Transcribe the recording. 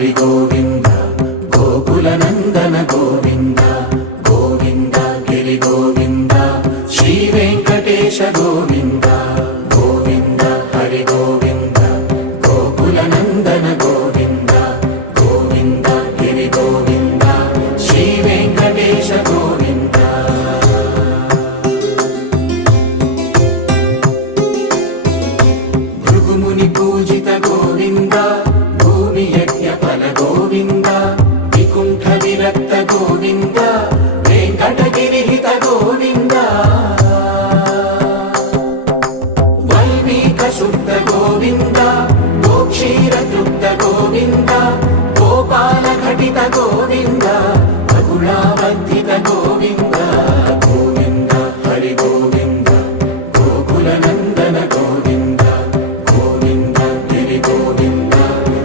హరి గోవింద గోకులనందన గోవింద గోవింద గిరి గోవింద శ్రీ వెంకటేశ గోవింద గోవింద హరి గోవింద గోకులనందన గోవింద గోవింద గిరి గోవింద శ్రీ వెంకటేశ గోవింద భృగుముని పూజిత గోవింద భూమి యజ్ఞ ఫల గోవింద వికుంఠ విరక్త గోవింద వెంకటగిరిహిత గోవింద వైవీక శుద్ధ గోవింద గోక్షీర తృప్త గోవింద గోపాల ఘటిత గోవింద బహుళావధ్య